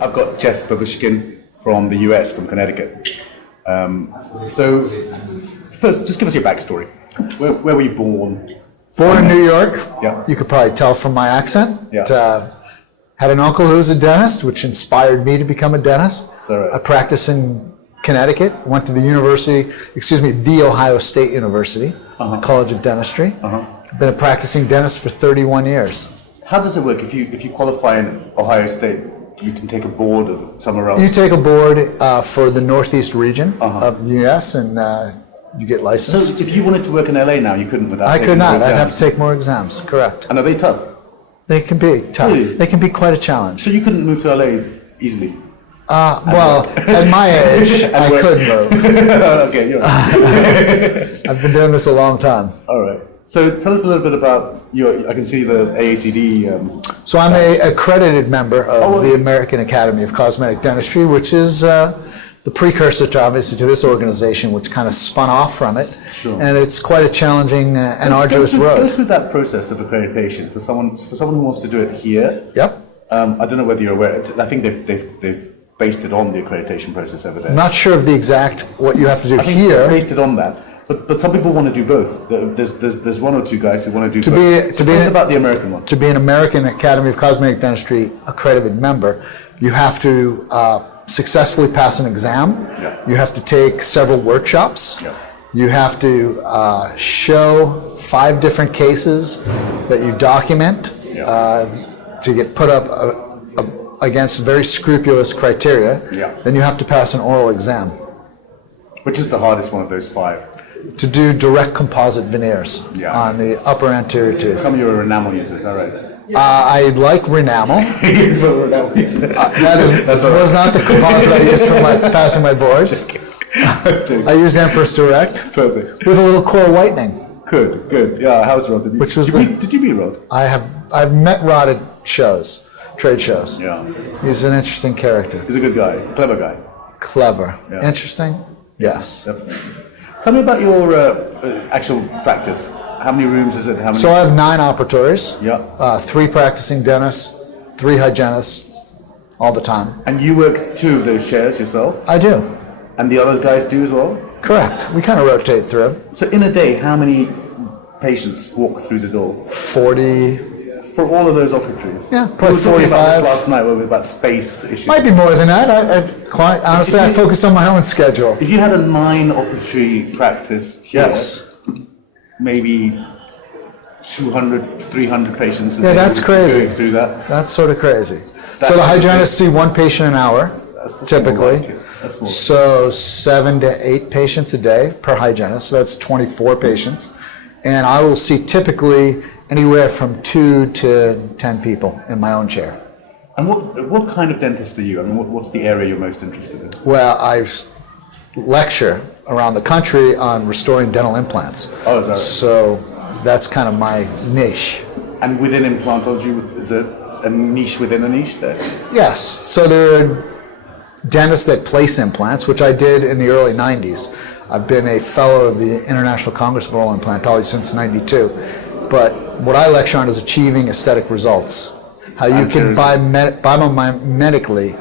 I've got Jeff Babushkin from the US, from Connecticut. So, first, just give us your backstory. Where were you born? Born in New York. Yeah. You could probably tell from my accent. Yeah. Had an uncle who was a dentist, which inspired me to become a dentist. Is that right? I practiced in Connecticut, went to the the Ohio State University, the College of Dentistry. Been a practicing dentist for 31 years. How does it work? If you qualify in Ohio State, you can take a board of somewhere else? You take a board for the Northeast region of the U.S. and you get licensed. So if you wanted to work in LA now, you couldn't without I taking could not. more I'd exams? have to take more exams, correct. And are they tough? They can be tough. Really? They can be quite a challenge. So you couldn't move to LA easily? Well, at my age, I could move. Okay, you're right. I've been doing this a long time. All right. So tell us a little bit about I can see the AACD. So I'm an accredited member of the American Academy of Cosmetic Dentistry, which is the precursor to, obviously, to this organization, which kind of spun off from it. Sure. And it's quite a challenging and arduous Go road. through that process of accreditation for someone who wants to do it here. Yep. I don't know whether you're aware. I think they've based it on the accreditation process over there. I'm not sure of the exact what you have to do I think here. they've based it on that. But some people want to do both. There's one or two guys who want to do both. To Tell us about the American one. To be an American Academy of Cosmetic Dentistry accredited member, you have to successfully pass an exam. Yeah. You have to take several workshops. Yeah. You have to show 5 different cases that you document to get put up against very scrupulous criteria. Yeah. Then you have to pass an oral exam. Which is the hardest one of those 5? To do direct composite veneers on the upper anterior tooth. Tell me you're a enamel user, is that right? I like Renamel. He's a enamel user. That was not the composite I used for passing my boards. I used Empress Direct. Perfect. With a little core whitening. Good. Yeah, how's Rod? Did you meet Rod? I've met Rod at trade shows. Yeah. He's an interesting character. He's a good guy, clever guy. Clever. Yeah. Interesting? Yes. Definitely. Tell me about your actual practice. How many rooms is it? How many? So I have 9 operatories. Yeah. 3 practicing dentists, 3 hygienists, all the time. And you work 2 of those chairs yourself? I do. And the other guys do as well? Correct. We kind of rotate through. So in a day, how many patients walk through the door? 40. For all of those operatories? Yeah, probably we were talking 45. about this last night about space issues. Might be more than that. Quite honestly, I focus on my own schedule. If you had a 9 operatory practice here, Yes. maybe 200, 300 patients a day that's crazy. going through that. That's sort of crazy. That's So the hygienists see 1 patient an hour, That's more typically. like it. That's more. So 7 to 8 patients a day per hygienist. So that's 24 patients. And I will see typically anywhere from 2 to 10 people in my own chair. And what kind of dentist are you? I mean, what's the area you're most interested in? Well, I lecture around the country on restoring dental implants. Oh, is that right? So that's kind of my niche. And within implantology, is it a niche within a niche there? Yes. So there are dentists that place implants, which I did in the early 90s. I've been a fellow of the International Congress of Oral Implantology since '92. But what I lecture on is achieving aesthetic results. How you can biomedically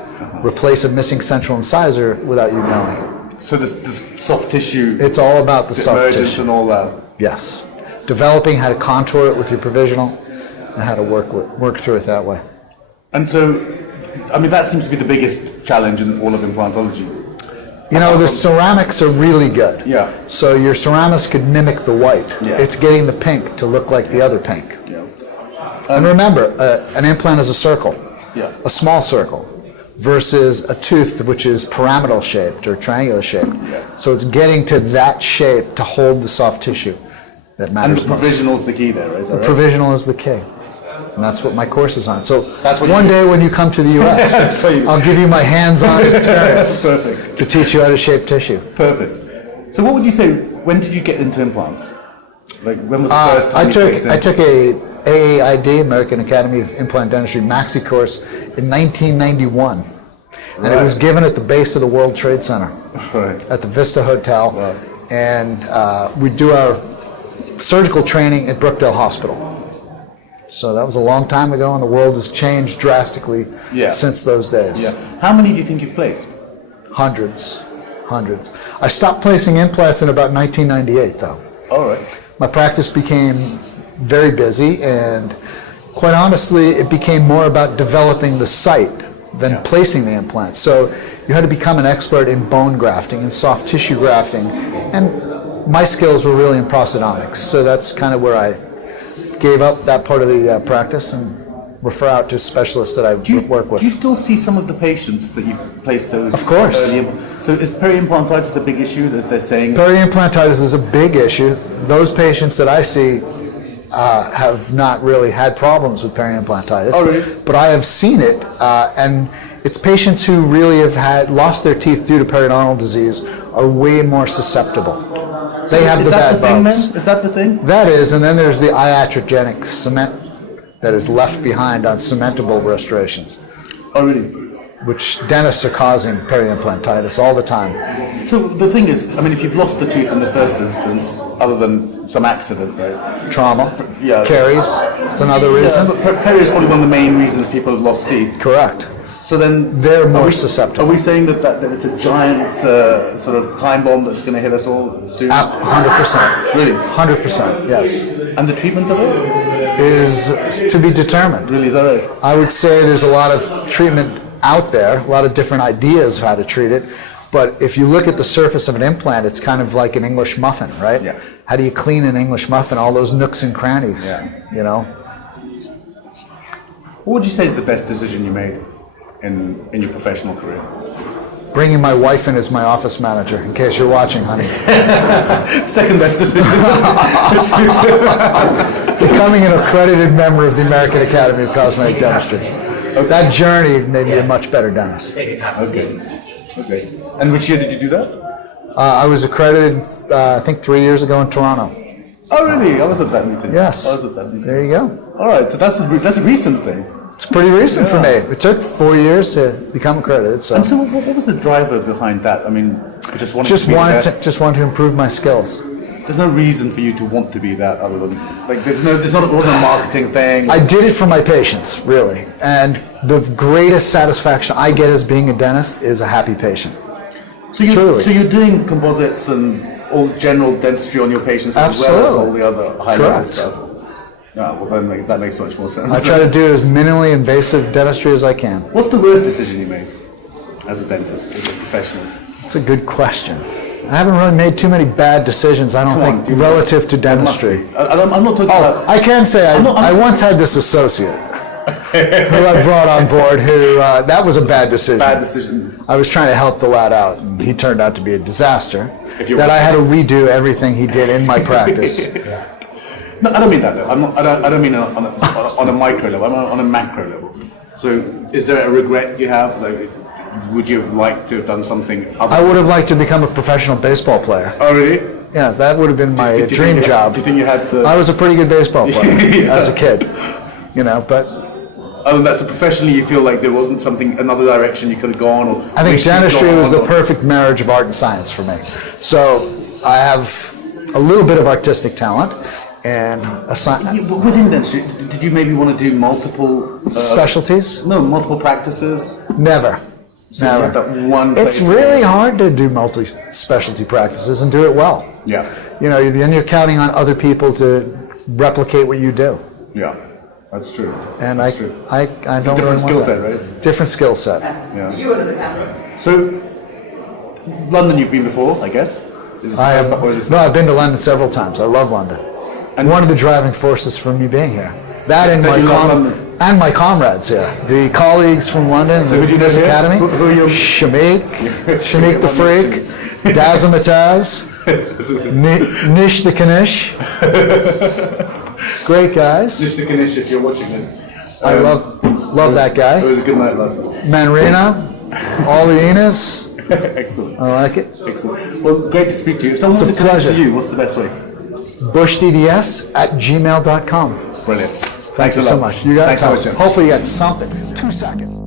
replace a missing central incisor without you knowing it. So the soft tissue, It's all about the soft emergence tissue. and all that. Yes. Developing how to contour it with your provisional and how to work through it that way. And so, I mean, that seems to be the biggest challenge in all of implantology. You know, the ceramics are really good. Yeah. So your ceramics could mimic the white. Yeah. It's getting the pink to look like the other pink. Yeah. And remember, an implant is a circle, Yeah. a small circle, versus a tooth which is pyramidal shaped or triangular shaped. Yeah. So it's getting to that shape to hold the soft tissue that And matters the most. provisional is the key there, is that right? Provisional is the key. And that's what my course is on. So That's what one you do. day when you come to the U.S., That's what you do. I'll give you my hands-on That's experience perfect. to teach you how to shape tissue. Perfect. So what would you say, when did you get into implants? Like, when was the first time I you placed in? took a AAID, American Academy of Implant Dentistry, maxi course in 1991. And it was given at the base of the World Trade Center Right. at the Vista Hotel. Wow. And we do our surgical training at Brookdale Hospital. So that was a long time ago, and the world has changed drastically since those days. Yeah. How many do you think you've placed? Hundreds. I stopped placing implants in about 1998, though. All right. My practice became very busy, and quite honestly, it became more about developing the site than placing the implants. So you had to become an expert in bone grafting and soft tissue grafting, and my skills were really in prosthodontics. So that's kind of where I gave up that part of the practice and refer out to specialists that I work with. Do you still see some of the patients that you placed those? Of course. So is peri-implantitis a big issue, as they're saying? Peri-implantitis is a big issue. Those patients that I see have not really had problems with peri-implantitis. Oh, really? But I have seen it, and it's patients who really have lost their teeth due to periodontal disease are way more susceptible. They have the bad bugs. Is that the thing? That is, and then there's the iatrogenic cement that is left behind on cementable restorations. Oh, really? Which dentists are causing peri-implantitis all the time. So the thing is, I mean, if you've lost the tooth in the first instance, other than some accident, right? Trauma, caries, it's another reason. Yeah, but peri is probably one of the main reasons people have lost teeth. Correct. So then they're more susceptible. Are we saying that it's a giant sort of time bomb that's going to hit us all soon? 100%. Really? 100%, yes. And the treatment of it? Is to be determined. Really, is that right? I would say there's a lot of treatment out there, a lot of different ideas of how to treat it. But if you look at the surface of an implant, it's kind of like an English muffin, right? Yeah. How do you clean an English muffin? All those nooks and crannies, you know? What would you say is the best decision you made in your professional career? Bringing my wife in as my office manager, in case you're watching, honey. Second best decision. Becoming an accredited member of the American Academy of Cosmetic Dentistry. That journey made me a much better dentist. Okay. And which year did you do that? I was accredited, I think 3 years ago in Toronto. Oh, really? I was at that meeting. Yes. I was at that meeting. There you go. All right, so that's a recent thing. It's pretty recent for me. It took 4 years to become accredited. So. And so what was the driver behind that? I mean, just wanted to improve my skills. There's no reason for you to want to be that other than, like, there's not a marketing thing. I did it for my patients, really. And the greatest satisfaction I get as being a dentist is a happy patient. So you're doing composites and all general dentistry on your patients as well as all the other high-level stuff. Yeah, well, that makes much more sense. I try to do as minimally invasive dentistry as I can. What's the worst decision you made as a dentist, as a professional? That's a good question. I haven't really made too many bad decisions, I don't think, relative to dentistry. I'm not talking about... I can say I once had this associate who I brought on board who, that was a bad decision. Bad decision. I was trying to help the lad out, and he turned out to be a disaster. That I had to redo everything he did in my practice. No, I don't mean that though. I don't mean on a micro level. I'm on a macro level. So, is there a regret you have? Like, would you have liked to have done something other? I would have liked to become a professional baseball player. Oh, really? Yeah, that would have been my dream job. Do you think you had the... I was a pretty good baseball player as a kid, you know, but... Other than that, so professionally you feel like there wasn't another direction you could have gone? Or I think dentistry was the perfect marriage of art and science for me. So I have a little bit of artistic talent and but within dentistry, did you maybe want to do multiple... specialties? No, multiple practices? Never. So you have that one it's really hard to do multi-specialty practices and do it well. Yeah. You know, then you're counting on other people to replicate what you do. Yeah, that's true. And I don't different really skill set, right? Different skill set. Yeah. You under the camera. So, London you've been before, I guess? I've been to London several times. I love London. And one of the driving forces for me being here. That and my comrades here. The colleagues from London, the Business Academy. Who are you? Shamik the Freak, Dazza Mataz, Nish the Kanish. Great guys. Nish the Kanish, if you're watching this. I love that guy. It was a good night last night. Manrina, all the Enas. Excellent. I like it. Excellent. Well, great to speak to you. If someone wants to connect to you, what's the best way? bushdds@gmail.com. Brilliant. Thanks so much. You got Thanks so much, Jim. Hopefully you got something. 2 seconds.